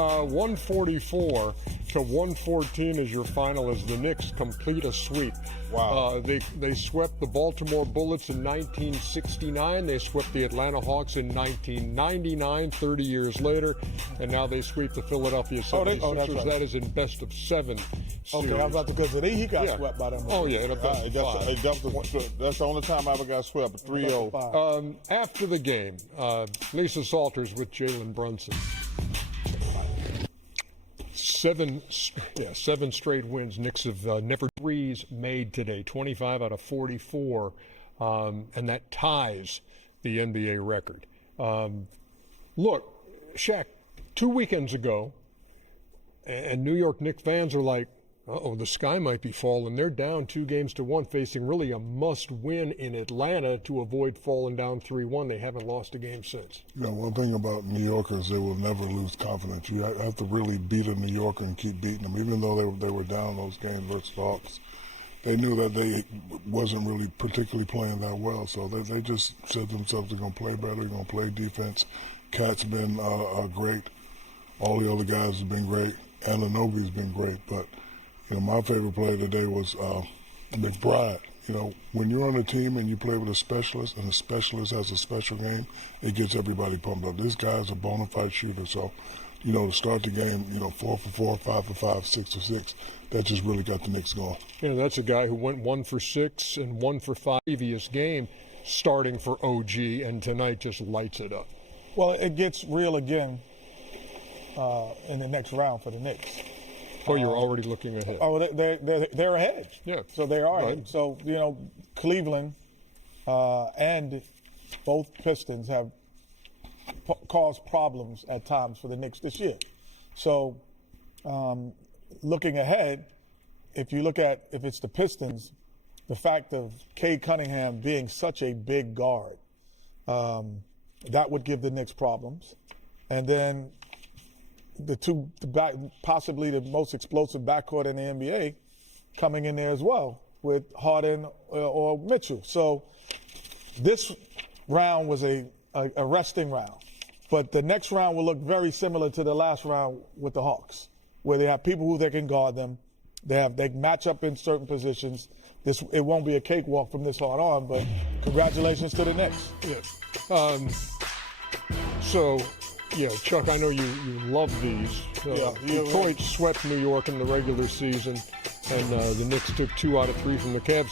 144 to 114 is your final as the Knicks complete a sweep. Wow. They swept the Baltimore Bullets in 1969. They swept the Atlanta Hawks in 1999, 30 years later. And now they sweep the Philadelphia 76ers. That's right. That is in best of 7 series. Okay, I was about to go say he got swept by them. Oh, yeah, in a best of 5. That's the only time I ever got swept, 3-0. After the game, Lisa Salters with Jalen Brunson. 7 straight wins. Knicks have never threes made today, 25 out of 44, and that ties the NBA record. Look, Shaq, 2 weekends ago, and New York Knicks fans are like, uh-oh, the sky might be falling. They're down 2-1, facing really a must-win in Atlanta to avoid falling down 3-1. They haven't lost a game since. You know, one thing about New Yorkers, they will never lose confidence. You have to really beat a New Yorker and keep beating them. Even though they were down those games versus the Hawks, they knew that they wasn't really particularly playing that well. So they just said to themselves, they're going to play better, they're going to play defense. Cat's been great. All the other guys have been great. Anunoby's been great, but you know, my favorite player today was McBride. You know, when you're on a team and you play with a specialist and the specialist has a special game, it gets everybody pumped up. This guy's a bona fide shooter. So, you know, to start the game, you know, 4 for 4, 5 for 5, 6 for 6, that just really got the Knicks going. You know, that's a guy who went 1 for 6 and 1 for 5 previous game starting for OG, and tonight just lights it up. Well, it gets real again in the next round for the Knicks. Oh, you're already looking ahead. Oh, they're ahead. Yeah. So they are right. ahead. So, you know, Cleveland and both Pistons have caused problems at times for the Knicks this year. So looking ahead, if it's the Pistons, the fact of Cade Cunningham being such a big guard, that would give the Knicks problems. And then possibly the most explosive backcourt in the NBA coming in there as well with Harden or Mitchell. So this round was a resting round. But the next round will look very similar to the last round with the Hawks, where they have people who they can guard them. They match up in certain positions. It won't be a cakewalk from this hard on, but congratulations to the Knicks. Yeah. Yeah, Chuck, I know you love these. Detroit swept New York in the regular season, and the Knicks took 2 out of 3 from the Cavs.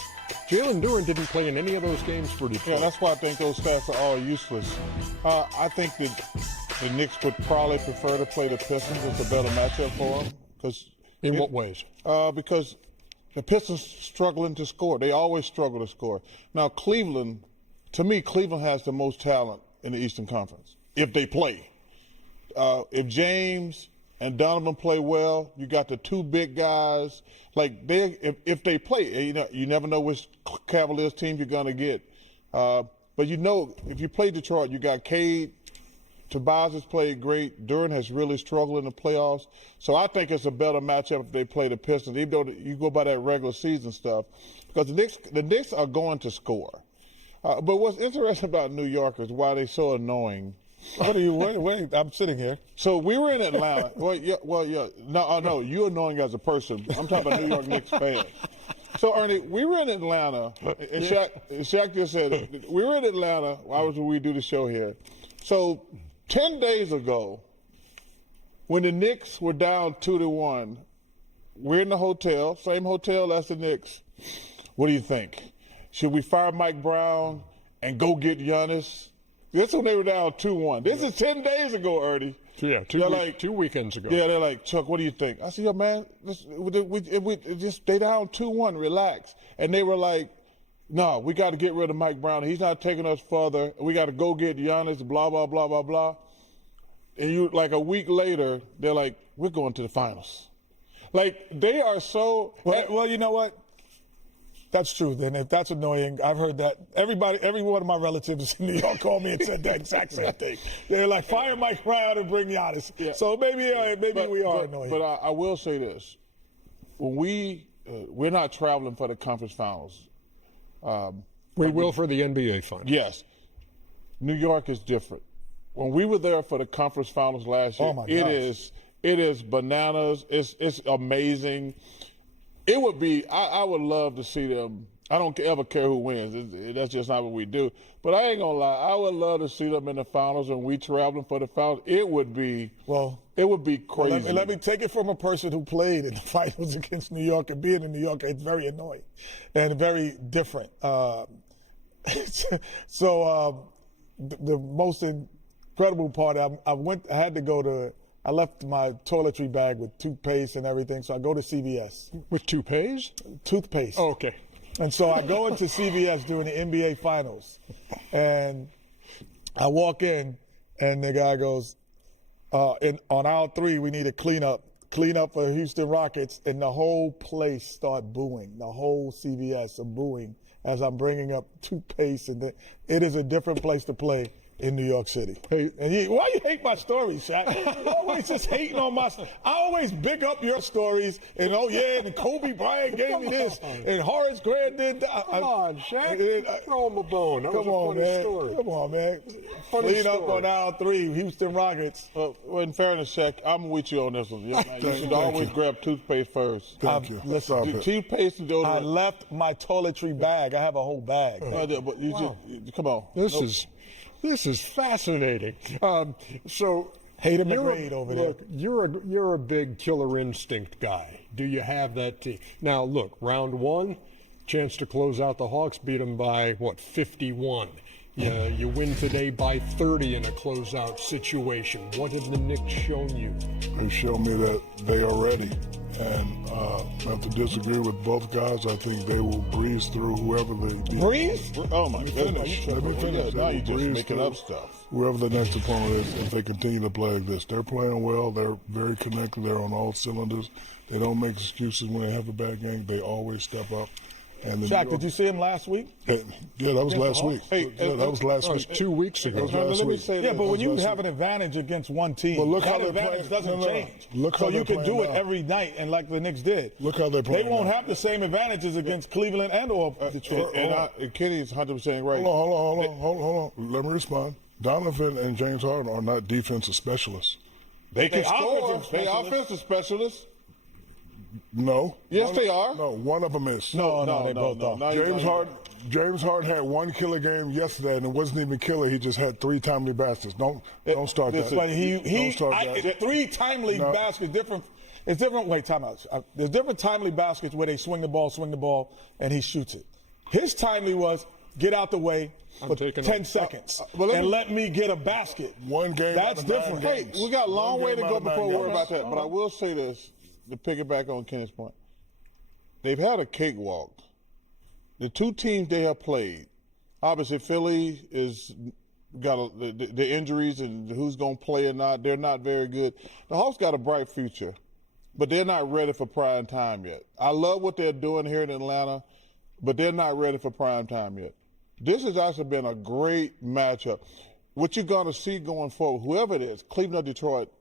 Jalen Duren didn't play in any of those games for Detroit. Yeah, that's why I think those stats are all useless. I think that the Knicks would probably prefer to play the Pistons. It's a better matchup for them. In what ways? Because the Pistons struggling to score. They always struggle to score. Now, Cleveland, to me, Cleveland has the most talent in the Eastern Conference, if they play. If James and Donovan play well, you got the 2 big guys. Like if they play, you never know which Cavaliers team you're gonna get. But you know, if you play Detroit, you got Cade. Tobias has played great. Duren has really struggled in the playoffs. So I think it's a better matchup if they play the Pistons, even though you go by that regular season stuff, because the Knicks are going to score. But what's interesting about New Yorkers, why they're so annoying. Wait, I'm sitting here. So we were in Atlanta. No, you're annoying as a person. I'm talking about New York Knicks fans. So, Ernie, we were in Atlanta, and Shaq just said, we were in Atlanta. Why was we do the show here? So 10 days ago, when the Knicks were down 2-1, we're in the hotel, same hotel as the Knicks. What do you think? Should we fire Mike Brown and go get Giannis? This when they were down 2-1. This is 10 days ago, Ernie. Yeah, 2 weekends ago. Yeah, they're like, Chuck, what do you think? I said, yo, man, they down 2-1, relax. And they were like, no, we got to get rid of Mike Brown. He's not taking us further. We got to go get Giannis, blah, blah, blah, blah, blah. And like a week later, they're like, we're going to the finals. Like, they are so. Well, you know what? That's true. Then if that's annoying, I've heard that. Every one of my relatives in New York called me and said the exact same thing. They're like, fire Mike Brown and bring Giannis. Yeah. So maybe we are annoying. But I will say this: when we're not traveling for the conference finals. We will for the NBA finals. Yes, New York is different. When we were there for the conference finals last year, it It is bananas. It's amazing. It would be. I would love to see them. I don't ever care who wins. That's just not what we do. But I ain't gonna lie. I would love to see them in the finals, and we traveling for the finals. It would be. Well, it would be crazy. Let me take it from a person who played in the finals against New York, and being in New York, it's very annoying and very different. The most incredible part, I left my toiletry bag with toothpaste and everything, so I go to CVS. With toupees? Toothpaste. Oh, okay. And so I go into CVS during the NBA Finals, and I walk in, and the guy goes, on aisle 3, we need a cleanup for Houston Rockets, and the whole place start booing. The whole CVS are booing as I'm bringing up toothpaste, and it is a different place to play in New York City. Hey, and why you hate my stories, Shaq? You always just hating on my. I always big up your stories, and and Kobe Bryant gave me this, and Horace Grant did that. Come on, Shaq. Throw him a bone. That was a funny man. story. Come on, man. Funny Clean up story. on aisle 3, Houston Rockets. Well, in fairness, Shaq, I'm with you on this one. You should always grab toothpaste first. Thank you. Listen, Stop it. Toothpaste and I deodorant. left my toiletry bag. I have a whole bag. But you just come on. This is fascinating. So Hater you're McRae over there. Look, you're a big killer instinct guy. Do you have that team? Now, look, round 1, chance to close out the Hawks, beat them by 51. You win today by 30 in a closeout situation. What have the Knicks shown you? They've shown me that they are ready. And I have to disagree with both guys. I think they will breeze through whoever they beat. Breeze? Oh my goodness! Let me finish. Now They you're will just breeze making through up stuff. whoever the next opponent is, if they continue to play like this. They're playing well. They're very connected. They're on all cylinders. They don't make excuses when they have a bad game. They always step up. And Shaq, did you see him last week? Yeah, that was last week. Hey, That was last That was week. 2 weeks ago. That was last Let me week. say Yeah, this. but when you last have an advantage against one team, But look that how they're advantage playing. doesn't No. change. Look how so you they're can do playing it now. every night, and like the Knicks did. Look how they're playing They won't now. have the same advantages against Cleveland or Detroit. And Kenny is 100% right. Hold on. Let me respond. Donovan and James Harden are not defensive specialists. They can They score. offensive They specialists. offensive specialists. No. Yes, they are. No, one of them is. No, they both are. No, James Harden had one killer game yesterday, and it wasn't even killer. He just had 3 timely baskets. Don't start that. But Don't start that. 3 timely baskets different. It's different. Wait, time out. There's different timely baskets where they swing the ball, and he shoots it. His timely was get out the way for taking 10 a- seconds but and let me get a basket. One game. That's out of 9 different. Hey, games. we got a long One way to game out go of 9 before we worry games. about that. But I will say this, to piggyback on Kenny's point. They've had a cakewalk. The 2 teams they have played, obviously Philly is got the injuries and who's going to play or not. They're not very good. The Hawks got a bright future, but they're not ready for prime time yet. I love what they're doing here in Atlanta, but they're not ready for prime time yet. This has actually been a great matchup. What you're going to see going forward, whoever it is, Cleveland, Detroit,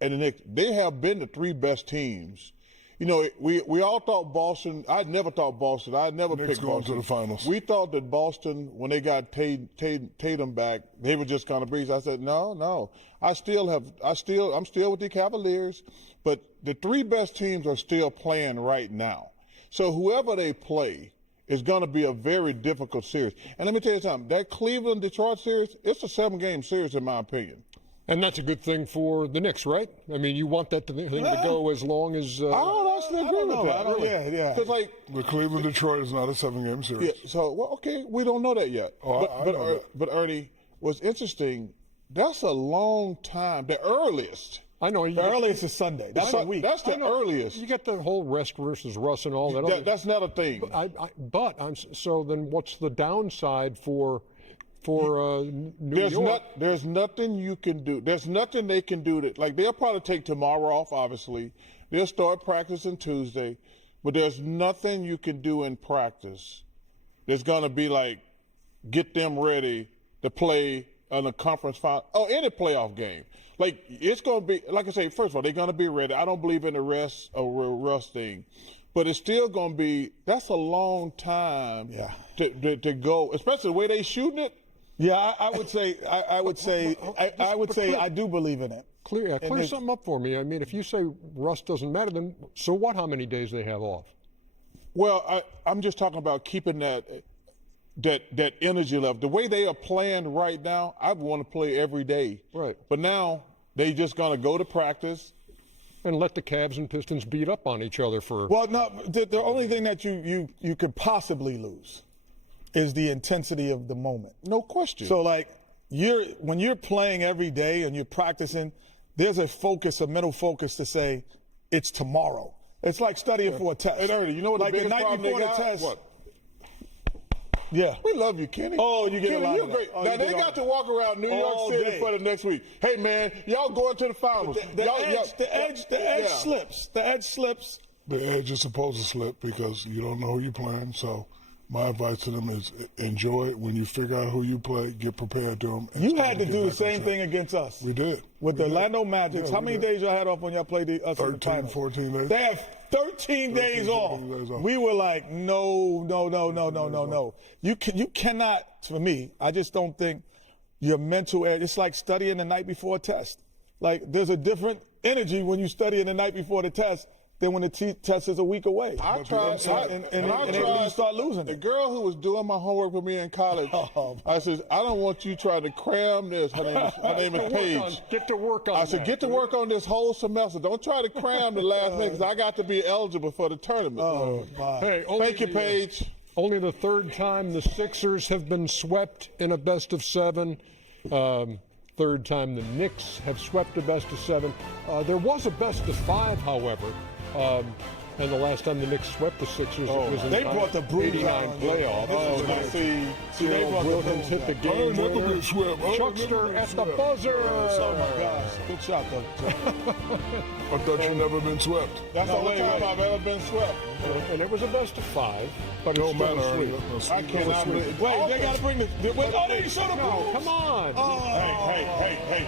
and the Knicks, they have been the 3 best teams. You know, we all thought Boston. I never thought Boston. I never Knicks picked going Boston. to the finals. We thought that Boston, when they got Tatum back, they were just going to breeze. I said, no. I'm still with the Cavaliers, but the 3 best teams are still playing right now. So whoever they play is going to be a very difficult series. And let me tell you something. That Cleveland-Detroit series, it's a 7-game series in my opinion. And that's a good thing for the Knicks, right? I mean, you want that thing to go as long as. I don't actually agree with that. Yeah. Because like. The Cleveland-Detroit is not a 7-game series. Yeah, so, well, okay, we don't know that yet. I know that. But Ernie, what's interesting, that's a long time. The earliest. I know. The earliest is Sunday. That's a week. That's the earliest. You get the whole rest versus Russ and all that. That's not a thing. So then what's the downside for New York? There's nothing you can do. There's nothing they can do that. Like, they'll probably take tomorrow off, obviously. They'll start practicing Tuesday. But there's nothing you can do in practice that's going to be like, get them ready to play in a conference final or any playoff game. Like, it's going to be, like I say, first of all, they're going to be ready. I don't believe in the rest or rust thing. But it's still going to be, that's a long time to go, especially the way they shooting it. Yeah, I would say I do believe in it. Clear there's- something up for me. I mean, if you say rust doesn't matter, then so what? How many days they have off? Well, I'm just talking about keeping that energy level. The way they are playing right now, I want to play every day. Right. But now they just gonna go to practice. And let the Cavs and Pistons beat up on each other for. Well, no, the only thing that you could possibly lose is the intensity of the moment. No question. So like when you're playing every day and you're practicing, there's a focus, a mental focus to say it's tomorrow. It's like studying for a test. Hey, Ernie, you know what like the biggest night problem before they the got? test. What? Yeah. We love you, Kenny. Oh, you get Kenny, a lot you're of great. that. Oh, Now you they get got to walk around New York all City day. for the next week. Hey man, y'all going to the finals. The Y'all- edge slips. The edge slips. The edge is supposed to slip because you don't know who you're playing. So my advice to them is enjoy it. When you figure out who you play, get prepared to them. You had to do the same thing against us. We did. With the Orlando Magic. Yeah, how we many did. days y'all had off when y'all played us in the 13, finals? 14 days. They have 13 days off. 14 days off. We were like, no. You cannot, for me, I just don't think your mental edge, it's like studying the night before a test. Like there's a different energy when you study the night before the test than when the test is a week away. I tried, and you start losing The it. girl who was doing my homework with me in college, I said, I don't want you trying to cram this. Her name is Paige. Get to work on I said, that. get to work on this whole semester. Don't try to cram the last minute because I got to be eligible for the tournament. Oh, my. Hey, Thank you, Paige. Only the third time the Sixers have been swept in a best of seven. Third time the Knicks have swept a best of seven. There was a best of five, however. And the last time the Knicks swept the Sixers, it was in they the brought the bruise 89 out on you. playoff. Oh, now see, they brought the Wilkins hit the I game ain't never winner. been swept. I ain't never Chuckster been at the swept. buzzer. Oh, my gosh. Good shot, though. I thought you never been swept. that's the only wait, time wait. I've ever been swept. And it was a best of five, but No it's still matter. a sweep. I cannot believe. Wait, they got to bring this. Wait, oh, they showed the No, bruise. come on. Hey,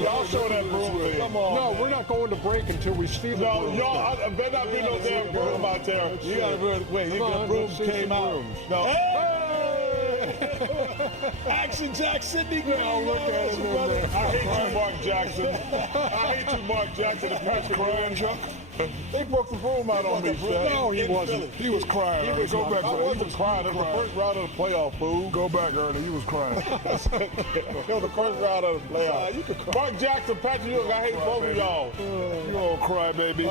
y'all show that broom thing. Come on. No, we're not going to break until we see the No, broom. y'all, I better not be no damn broom out there. You got to wait. Come on, The broom let's see came some out. brooms. No. Action Jack Sidney Green. Oh, look at him in I there. hate you, Mark Jackson. I hate you, Mark Jackson, and Patrick Graham. They broke the broom out on me, Shaq. No, he wasn't. He was crying. He was Go not. back. I Ernie. wasn't crying. It was the first round of the playoff, fool. Go back, Ernie. He was crying. It was the first round of the playoff. You could cry. Mark Jackson, Patrick Ewing, I hate both of y'all. You all cry, baby.